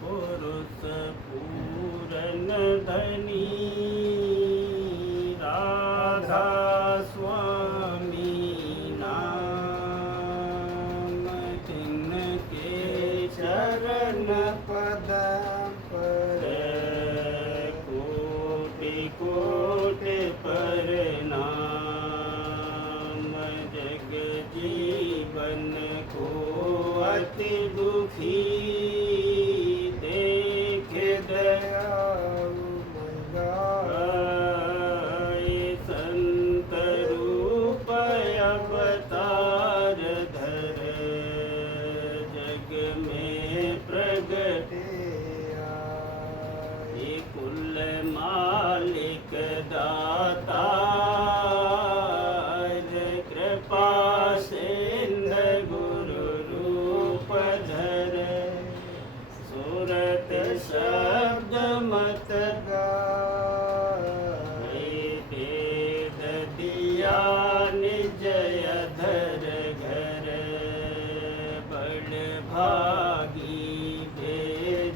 पुरुष पूरन धनी राधा स्वामी नाम तिनके चरण पद पर कोटि कोटि प्रणाम। जग जीवन को अति दुखी संत रूप अवतार धर जग में प्रगटे आए। कुल मालिक दाता कृपा सिंधु गुरु रूप धर सूरत शब्द मत निजय धर घर बड़ भागी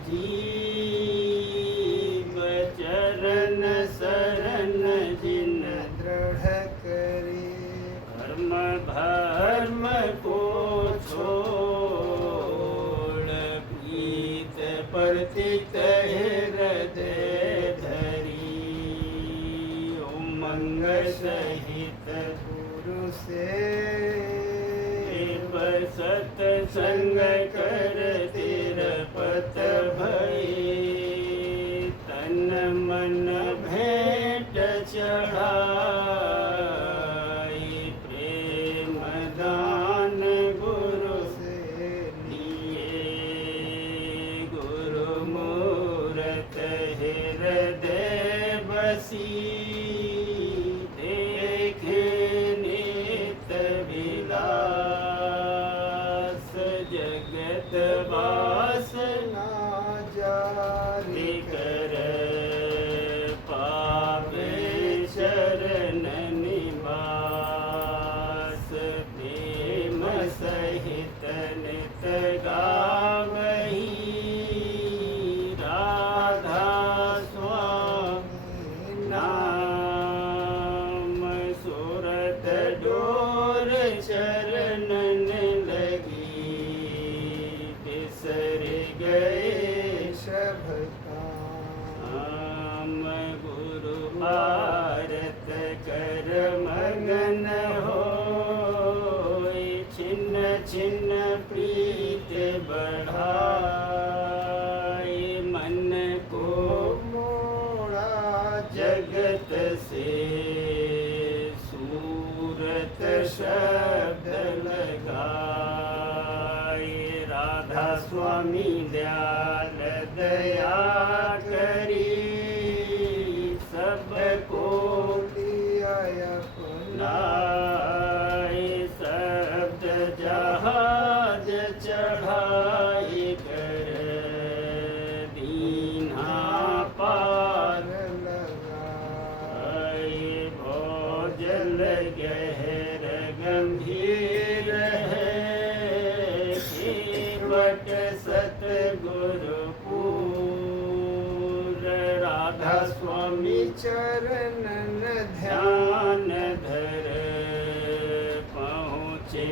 जीव चरण शरण जिन दृढ़ करे कर्म भर्म को छोड़ प्रीत प्रतित हृदय धरी उमंग सहित गुरु से सत्संग कर तिरपत भई तन मन भेंट चढ़ाई। प्रेम दान गुरु से दिए गुरु मूरत हृदय बसी वासना जारी कर पावे शरण निवास। प्रेम सहित नित गावही राधा स्वामी नाम। सूरत डोर चरणन लगी बिसर गए शब्दाम। गुरु भारत कर मगन हो छिन्न छिन्न प्रीत बढ़ाए। मन को मोड़ा जगत से सूरत शब्द लगाए। राधा स्वामी दयाल दया करी सबको दिया अपनाए। शब्द जहाज चढ़ाई कर दीन्हा पार लगाए। भोजल गहर गंभीर है केवट सतगुरु पूर। राधा स्वामी चरणन ध्यान धर पहुँचे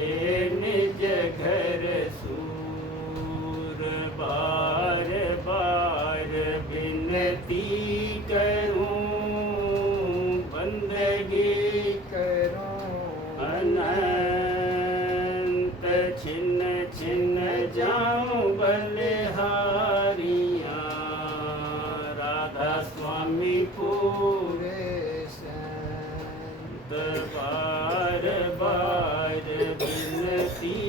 निज घर सूर। बार बार विनती करूं बंदगी करो अनंत छिन्न छिन्न जाऊं बलिहारियां। राधा स्वामी पूरे संत बार बार विनती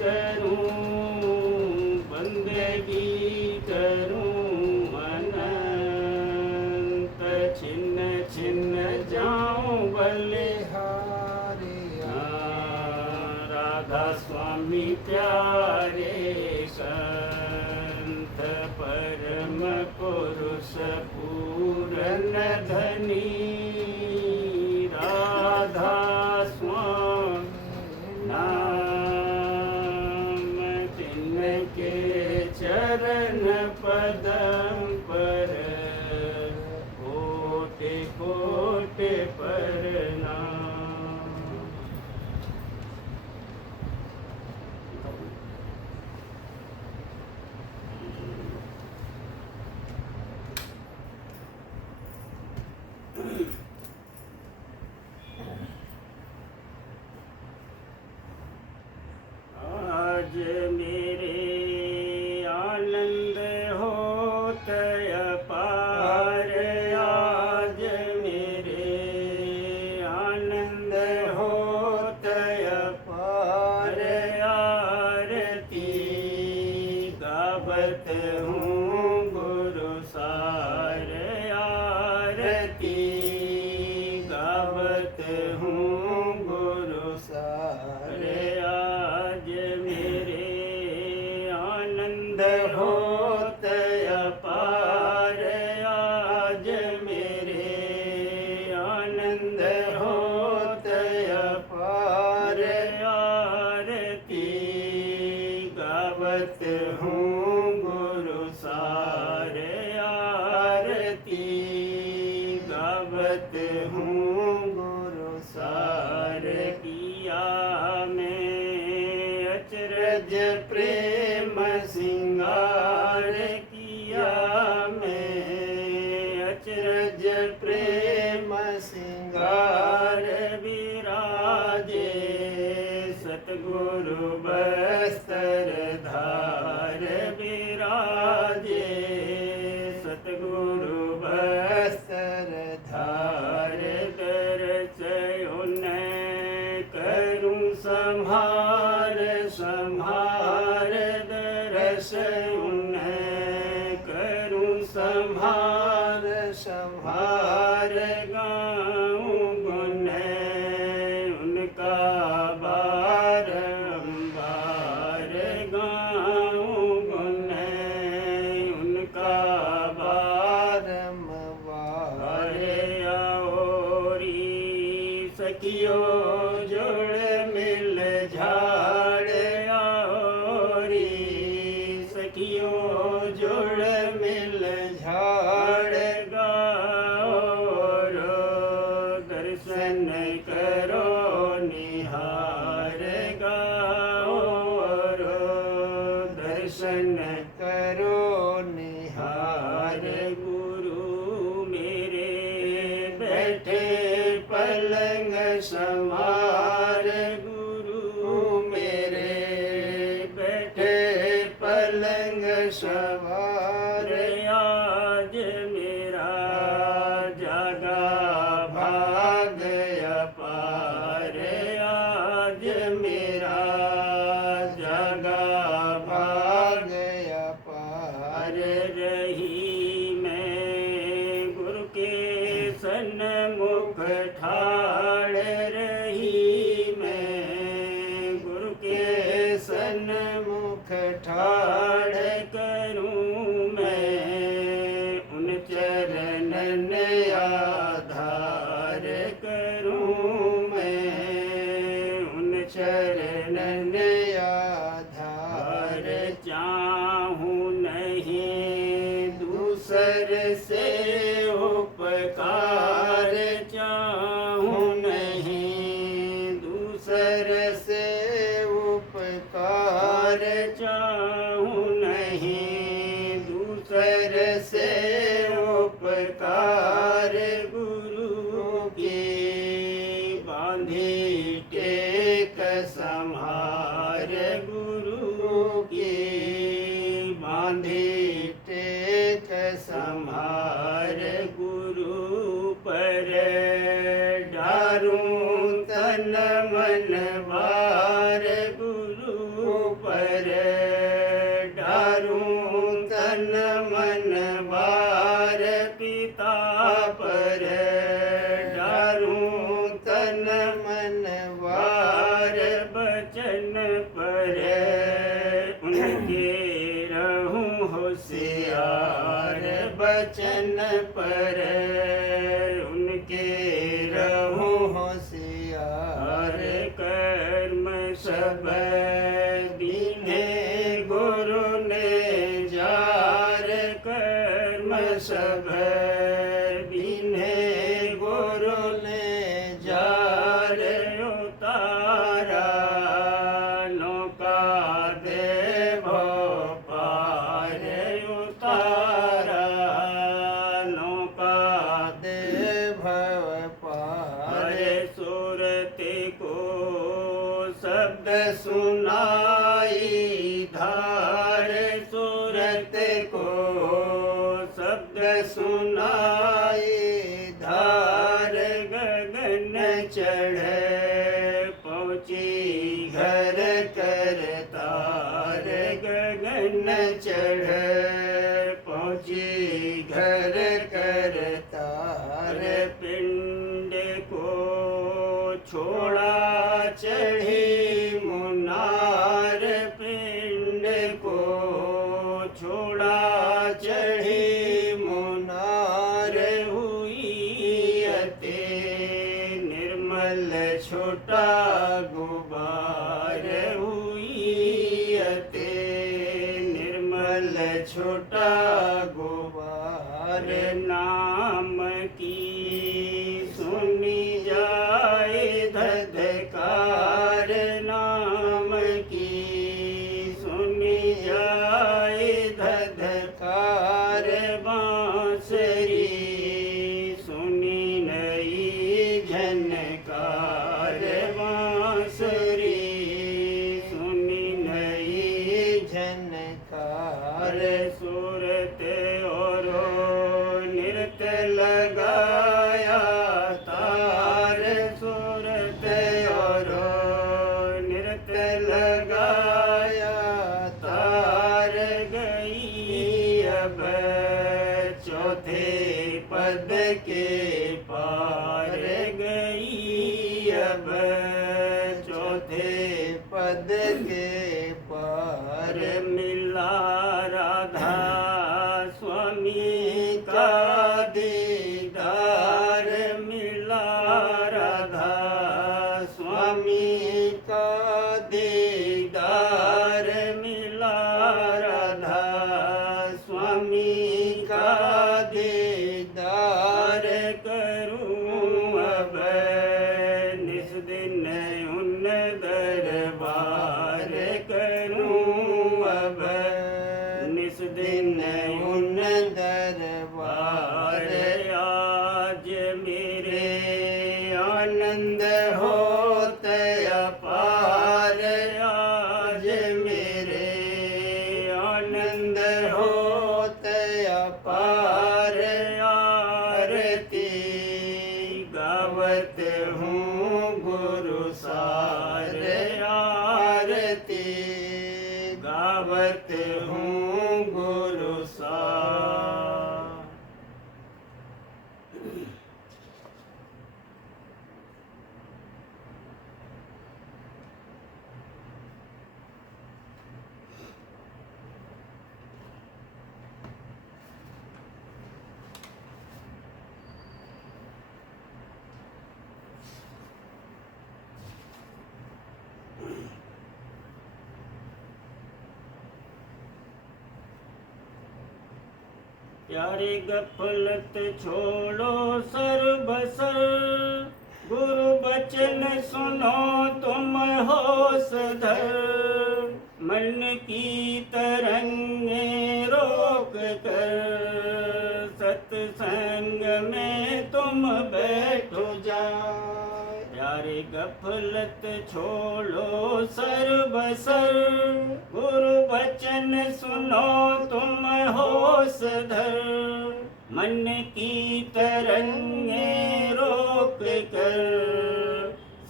करूं बंदगी करूं अनंत छिन्न छिन्न जाऊं बलिहारियां। राधा स्वामी प्यारे संत परम पुरुष पूरन धनी संभार संभार गाऊं गुण उनका बारंबार गाऊं गुण उनका बारंबार अरे आओरी सखियों जोड़ मिल झाड़ आओरी सखियों जोड़ मिल झाड़ गाओ दर्शन करो निहार गाओ दर्शन करो निहार हार गुरु मेरे बैठे पलंग समार गुरु मेरे बैठे पलंग सवार आज मेरा जागा भाग अपार आज मेरा जागा भाग भाग अपार रही मैं गुरु के सन्मुख ठाड़ रही मैं गुरु के सन्मुख ठाड़ करूं मैं उन चरणन आधार करूं मैं उन चरणन आधार और चाहूं नहीं दूसर से उपकार चाहूं नहीं दूसर से उपकार चाहूं नहीं दूसर से उपकार गुरु की बांधी टेक संहार गुरु की बांधी टेक संहार गुरु पर डारूं तन मन बार गुरु पर डारूं तन मन बार पिता पर डारूं तन मन बार बचन पर उनके रहूं होशियार बचन पर उनके रहूं होशियार हर कर्म सब दीने गुरु ने जार कर्म सब दीने गुरु ने जार उतारा नौका देव पार उतारा नौका दे भव पार हरे सूरते को शब्द सुनाई धार सूरत को शब्द सुनाई धार गगन चढ़ पहुँची घर कर तार गगन चढ़ पहुँची घर कर तार पिंड को छोड़ा चढ़ी मुनार पिंड को छोड़ा चढ़ी मुनार हुई अति निर्मल छोटा गुबार हुई अति निर्मल छोटा गुबार नाम की सुनी जाए धधकार नाम की सुनी जाए धधकार बांसुरी सुनी नई झनकार बांसुरी सुनी नई झनकार सूरत और नृत्य लगाया चौथे पद के पार गई अब, चौथे पद के पार मिला राधा स्वामी का दीदार, मिला राधा स्वामी का दीदार, मिला राधा स्वामी का दीदार करूं अब, निस दिन उन दरबार करूं अब, निस दिन उन दरबार आज मेरे आनंद होत अपार, आज मेरे आनंद होत अपार, आरती गावत हूँ गुरु सार, आरती गावत हूँ गुरु सार। प्यारे गफलत छोड़ो सर बसर, गुरु बचन सुनो तुम होश धर, मन की तरंगे रोक कर सत्संग में तुम बैठो जाओ। प्यारे गफलत छोड़ो सर बसर, गुरु बचन सुनो तुम होश धर, मन की तरंगे रोक कर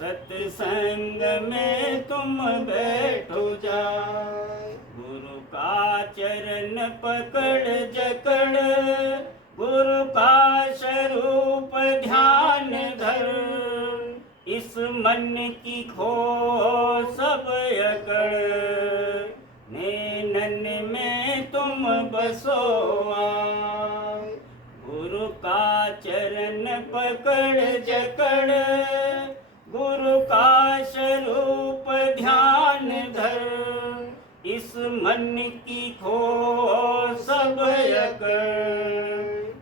सत्संग में तुम बैठो जाए। गुरु का चरण पकड़ जकड़, गुरु का स्वरूप ध्यान धर, इस मन की खो सब अकड़, नैनन में तुम बसो आए। गुरु का चरण पकड़ जकड़, गुरु का स्वरूप ध्यान धर, इस मन की खो सब अकड़,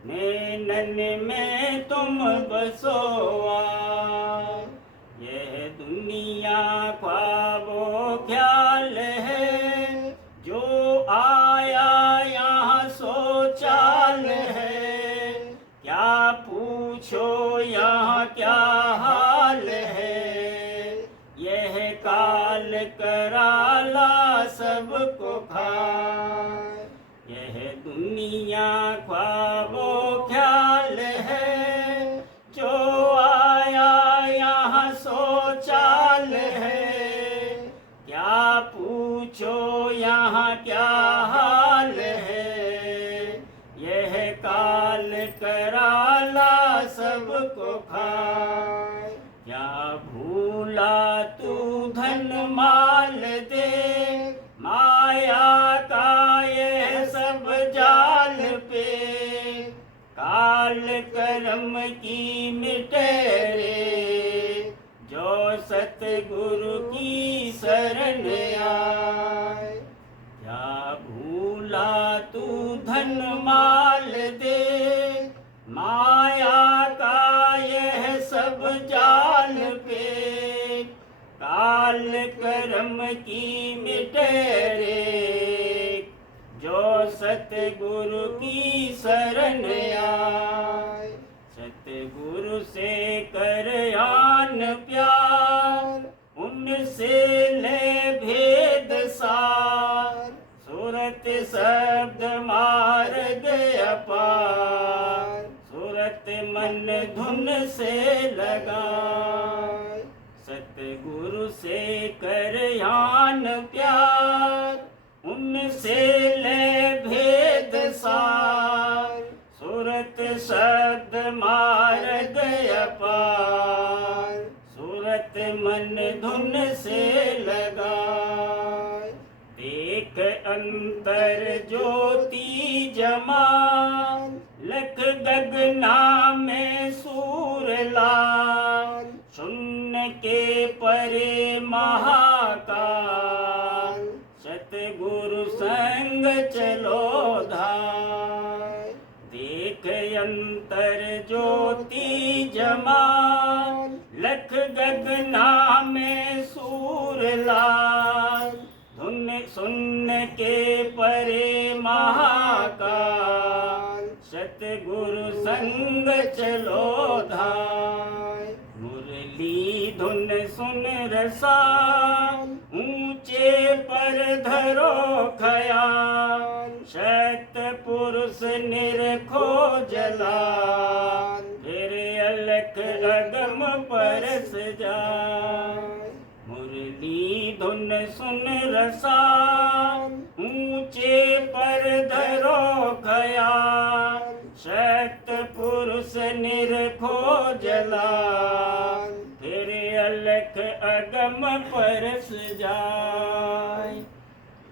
नैनन में तुम बसो आए। यह दुनिया ख्वाबो ख्याल है, जो आया यहाँ सो चाल है, क्या पूछो यहाँ क्या हाल है, यह काल कराला सबको खाए। यह दुनिया ख्वाबो ख्याल है, जो आया यहाँ सो चाल है, क्या पूछो यहाँ क्या हाल है, यह काल कराला सबको खाए। क्या भूला तू धन माल दे, माया का ये सब जाल पे, काल कर्म की मिटे रे, जो सतगुरु की शरण आए। क्या भूला तू धन माल दे, माया का यह सब जाल पे, काल कर्म की मिटे रे, जो सतगुरु की शरण आए। सतगुरु से कर आन प्यार, उनसे ले भेद सार, सूरत शब्द मार्ग अपार, सूरत मन धुन से लगाए। सतगुरु से कर आन प्यार, उनसे ले भेद सार, सूरत सूरत शब्द मार्ग अपार, सूरत मन धुन से लगाए, देख अंतर ज्योति जमाल, लख गगना में सूर लाल, शून्य के परे महाकाल, सतगुरु संग चलो धाय, देख अंतर ज्योति जमाल, लख गगना में सूर लाल, धुन शून्य के परे महाकाल, सतगुरु संग चलो धाय, मुरली धुन सुन रसाल, ऊंचे पर धरो खयाल, शत पुरुष निरखो जलाल, फिर अलख अगम परस जाय, मुरली धुन सुन रसाल, ऊंचे पर धरो खयाल, शत पुरुष निरखो जलाल, फिर अलख अगम परस जाय,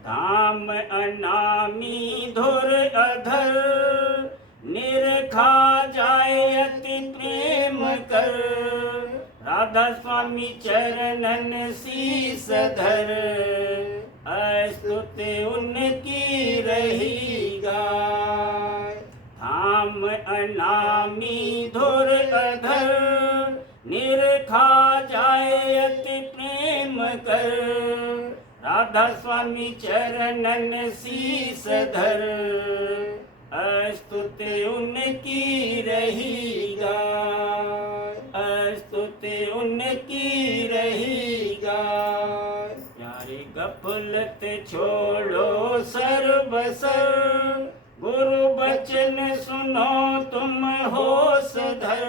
धाम अनामी धुर अधर, निरखा जाए अति प्रेम कर, राधा स्वामी चरणन शीस धर, स्तुति उनकी रही गाय, धाम अनामी धुर अधर, निरखा जाए अति प्रेम कर, राधा स्वामी चरणन शीस धर, स्तुति उनकी रही गाय, स्तुति उनकी रही गाय, प्यारे गफलत छोड़ो सर्वसर, गुरु बचन सुनो तुम होश धर,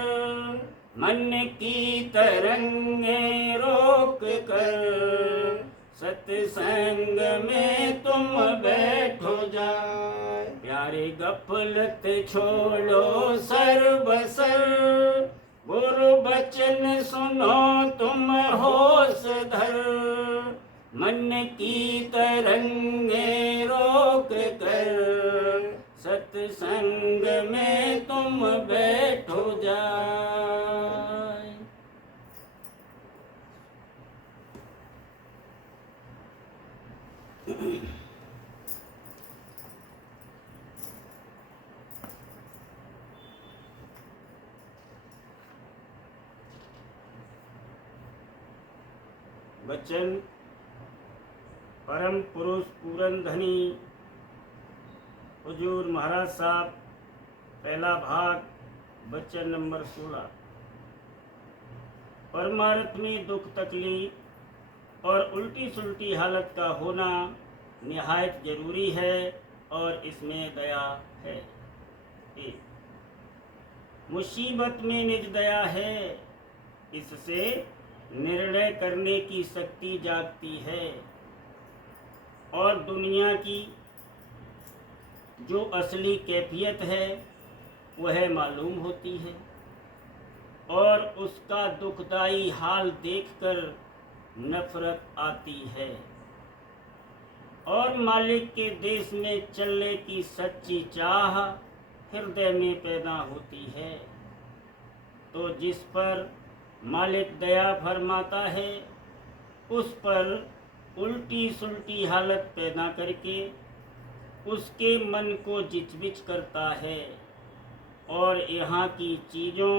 मन की तरंगे रोक कर, सत्संग में तुम बैठो जाए, प्यारे गफलत छोड़ो सर्वसर, गुरु बचन सुनो तुम होश धर, मन की तरंगे रोक कर, सत्संग में तुम बैठो जाए। वचन परम पुरुष पूरन धनी हुजूर महाराज साहब, पहला भाग, वचन नंबर 16। परमार्थ में दुख तकलीफ और उल्टी सुल्टी हालत का होना निहायत जरूरी है और इसमें दया है। एक, मुसीबत में निज दया है, इससे निर्णय करने की शक्ति जागती है और दुनिया की जो असली कैफियत है वह मालूम होती है और उसका दुखदाई हाल देखकर नफरत आती है और मालिक के देश में चलने की सच्ची चाह हृदय में पैदा होती है। तो जिस पर मालिक दया फरमाता है उस पर उल्टी सुल्टी हालत पैदा करके उसके मन को जिचबिच करता है और यहाँ की चीज़ों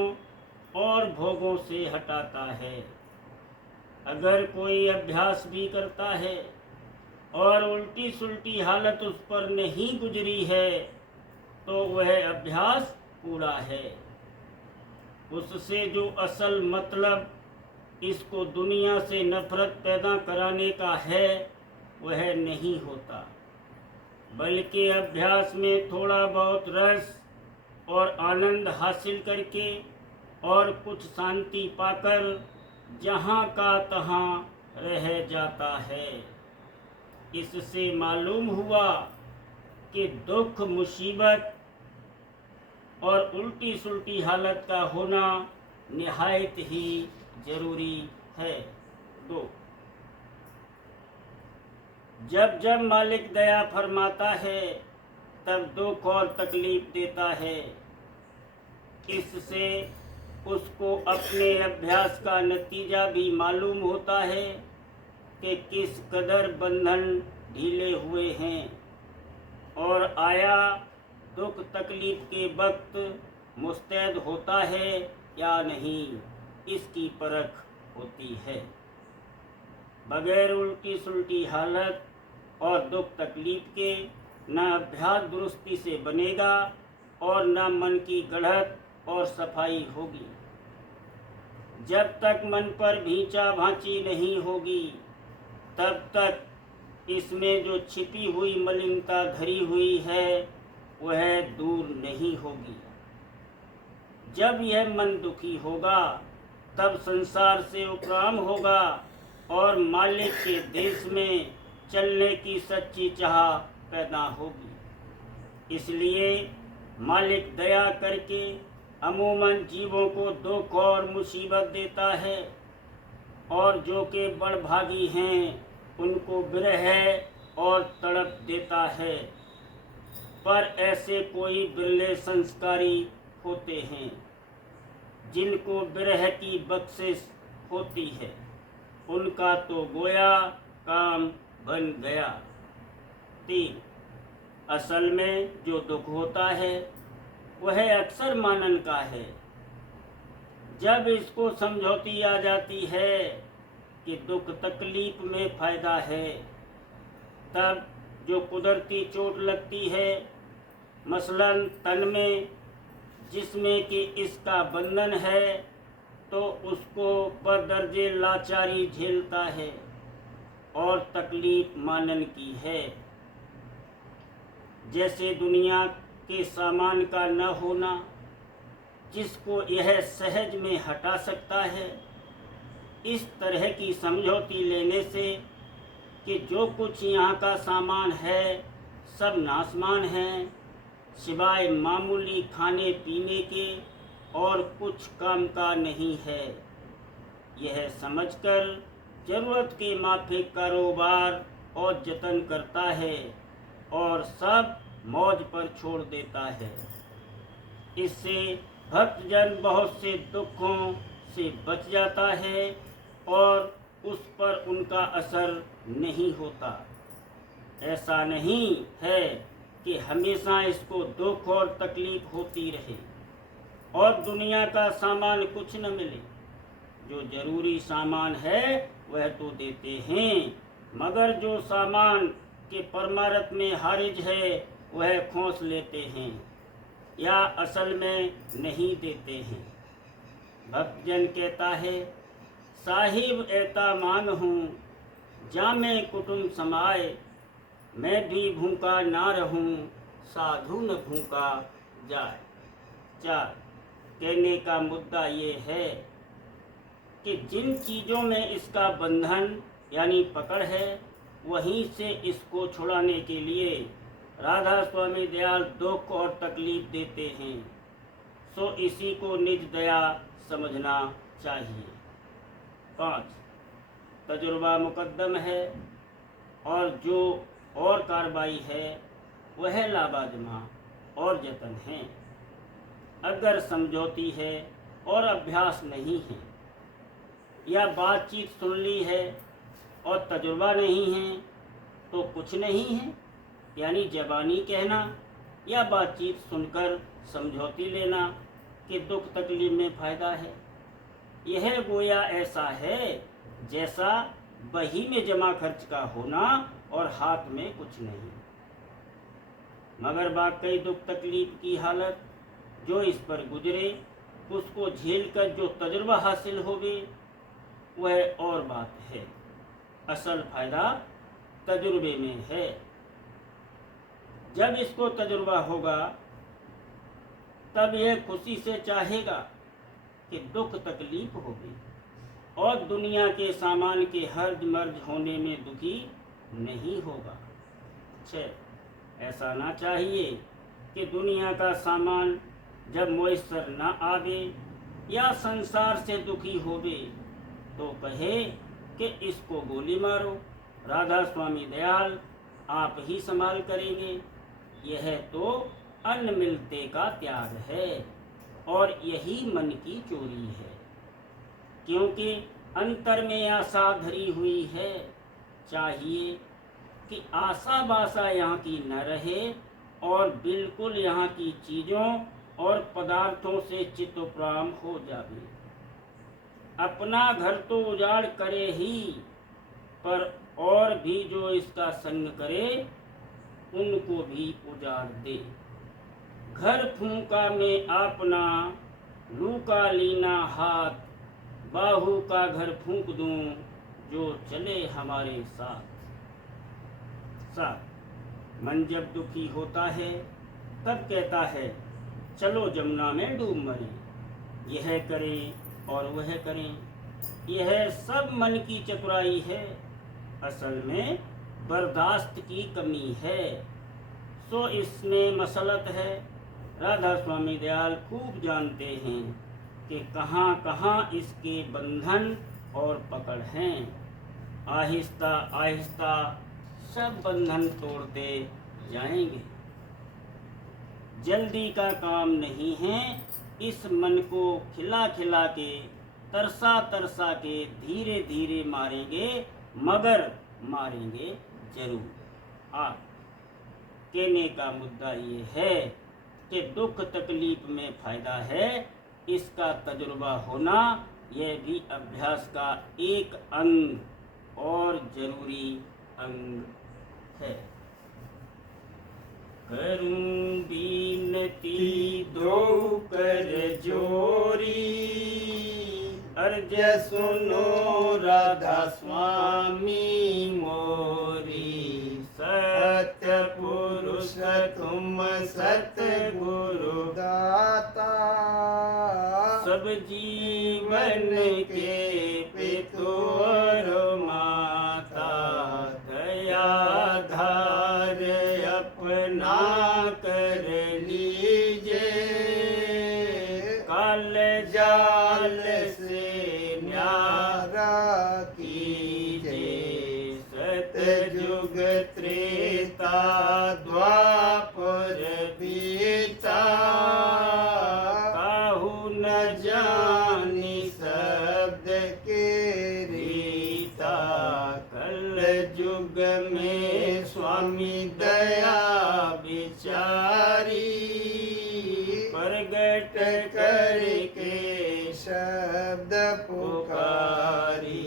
और भोगों से हटाता है। अगर कोई अभ्यास भी करता है और उल्टी सुल्टी हालत उस पर नहीं गुजरी है तो वह अभ्यास पूरा है। उससे जो असल मतलब इसको दुनिया से नफरत पैदा कराने का है वह नहीं होता, बल्कि अभ्यास में थोड़ा बहुत रस और आनंद हासिल करके और कुछ शांति पाकर जहाँ का तहाँ रह जाता है। इससे मालूम हुआ कि दुख मुसीबत और उल्टी सुल्टी हालत का होना निहायत ही जरूरी है। 2, जब जब मालिक दया फरमाता है तब दुख और तकलीफ देता है। इससे उसको अपने अभ्यास का नतीजा भी मालूम होता है कि किस कदर बंधन ढीले हुए हैं और आया दुख तकलीफ के वक्त मुस्तैद होता है या नहीं, इसकी परख होती है। बगैर उल्टी सुल्टी हालत और दुख तकलीफ के न अभ्यास दुरुस्ती से बनेगा और न मन की गढ़त और सफाई होगी। जब तक मन पर भींचा भांची नहीं होगी तब तक इसमें जो छिपी हुई मलिनता धरी हुई है वह दूर नहीं होगी। जब यह मन दुखी होगा तब संसार से उपराम होगा और मालिक के देश में चलने की सच्ची चाह पैदा होगी। इसलिए मालिक दया करके अमूमन जीवों को दुख और मुसीबत देता है और जो के बड़भागी हैं उनको विरह और तड़प देता है। पर ऐसे कोई बिरले संस्कारी होते हैं जिनको विरह की बख्शिश होती है, उनका तो गोया काम बन गया। 3, असल में जो दुख होता है वह अक्सर मानन का है। जब इसको समझौती आ जाती है कि दुख तकलीफ में फ़ायदा है, तब जो कुदरती चोट लगती है मसलन तन में जिसमें कि इसका बंधन है, तो उसको पर दर्जे लाचारी झेलता है और तकलीफ मानन की है। जैसे दुनिया के सामान का न होना जिसको यह सहज में हटा सकता है, इस तरह की समझौती लेने से कि जो कुछ यहाँ का सामान है सब नासमान है, सिवाय मामूली खाने पीने के और कुछ काम का नहीं है, यह समझकर ज़रूरत के माफिक कारोबार और जतन करता है और सब मौज पर छोड़ देता है। इससे भक्तजन बहुत से दुखों से बच जाता है और उस पर उनका असर नहीं होता। ऐसा नहीं है कि हमेशा इसको दुख और तकलीफ होती रहे और दुनिया का सामान कुछ न मिले। जो जरूरी सामान है वह तो देते हैं, मगर जो सामान के परमार्थ में हारिज है वह खोस लेते हैं या असल में नहीं देते हैं। भक्तजन कहता है, साहिब एता मान हूँ जामे कुटुंब समाए, मैं भी भूखा ना रहूँ साधु न भूखा जाए। 4, कहने का मुद्दा ये है कि जिन चीज़ों में इसका बंधन यानी पकड़ है वहीं से इसको छुड़ाने के लिए राधा स्वामी दयाल दुख और तकलीफ देते हैं, सो इसी को निज दया समझना चाहिए। 5, तजुर्बा मुकद्दम है और जो और कार्रवाई है वह लाबाजमा और जतन है। अगर समझौती है और अभ्यास नहीं है या बातचीत सुन ली है और तजुर्बा नहीं है तो कुछ नहीं है, यानी ज़बानी कहना या बातचीत सुनकर समझौती लेना कि दुख तकलीफ में फ़ायदा है, यह गोया ऐसा है जैसा बही में जमा खर्च का होना और हाथ में कुछ नहीं। मगर वाकई दुख तकलीफ की हालत जो इस पर गुजरे उसको झेल कर जो तजुर्बा हासिल होवे वह और बात है। असल फ़ायदा तजुर्बे में है। जब इसको तजुर्बा होगा तब यह खुशी से चाहेगा कि दुख तकलीफ होगी और दुनिया के सामान के हर्ज मर्ज होने में दुखी नहीं होगा। 6, ऐसा ना चाहिए कि दुनिया का सामान जब मुयस्सर न आवे या संसार से दुखी होवे तो कहे कि इसको गोली मारो, राधा स्वामी दयाल आप ही संभाल करेंगे। यह तो अन्न मिलते का त्याग है और यही मन की चोरी है, क्योंकि अंतर में आशा धरी हुई है। चाहिए कि आशा बाशा यहाँ की न रहे और बिल्कुल यहाँ की चीज़ों और पदार्थों से चित्तोपराम हो जावे। अपना घर तो उजाड़ करे ही, पर और भी जो इसका संग करे उनको भी उजाड़ दे। घर फूंका में अपना, लूका लीना हाथ, बाहू का घर फूंक दूं जो चले हमारे साथ। मन जब दुखी होता है तब कहता है चलो जमुना में डूब मरें, यह करें और वह करें। यह सब मन की चतुराई है, असल में बर्दाश्त की कमी है। सो इसमें मसलत है। राधा स्वामी दयाल खूब जानते हैं कि कहाँ कहाँ इसके बंधन और पकड़ हैं। आहिस्ता आहिस्ता सब बंधन तोड़ते जाएंगे। जल्दी का काम नहीं है, इस मन को खिला खिला के, तरसा तरसा के धीरे धीरे मारेंगे, मगर मारेंगे जरूर। आप कहने का मुद्दा ये है कि दुख तकलीफ में फायदा है, इसका तजुर्बा होना यह भी अभ्यास का एक अंग और जरूरी अंग है। करूं बीनती दो कर जोरी, अर्ज सुनो राधा स्वामी मोरी। सत्य पुरुष तुम सतगुरु दाता, सब जीवन के पितु और माता। दया धार अपना कर लीजे, काल जाल से न्यारा कीजे। सतयुग त्रेता द्वापर बीता, काहू न जानी शब्द के रीता। कल युग में स्वामी दया विचारी, प्रगट करके शब्द पुकारी।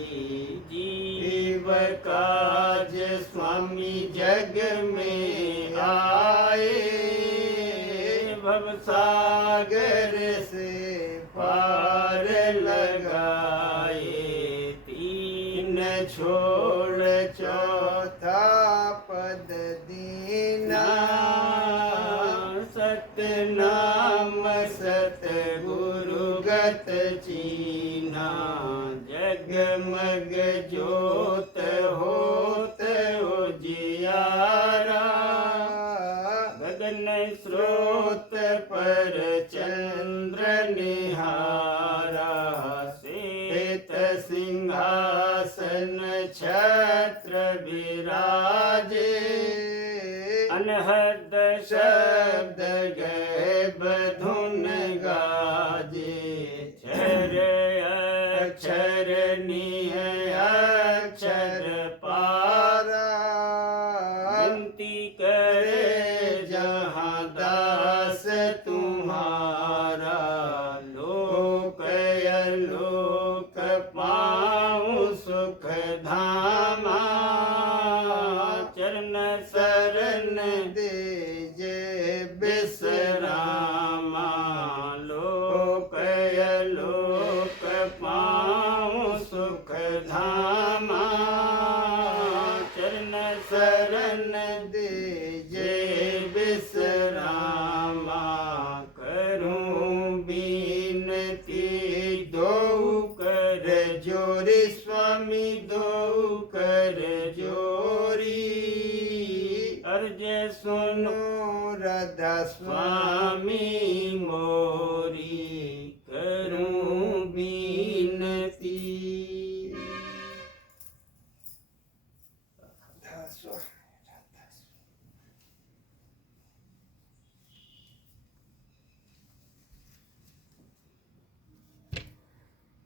जीव काज स्वामी जग में आए, भवसागर से पार लगाए। तीन छोड़ चौथा पद दीना, सतनाम सतगुरु गत चीना। जगमग ज्योत होत उजियारा, गगन स्रोत पर चंद्र निहारा। श्वेत सिंहासन छत्र विराजे, अनहद शब्द गैब धुन गाजे। क्षर अक्षर निह अक्षर पारा, विनती करे जहाँ दास तुम्हारा। लोक अलोक पाऊँ सुख धामा, चरण शरण दीजे विश्रामा। लोक अलोक पाऊँ सुख धामा, चरण शरण दीजे विश्रामा। करूं बीनती दो कर जोरी, स्वामी दो कर जोरी। अर्ज सुनो राधा स्वामी स्वामी मोर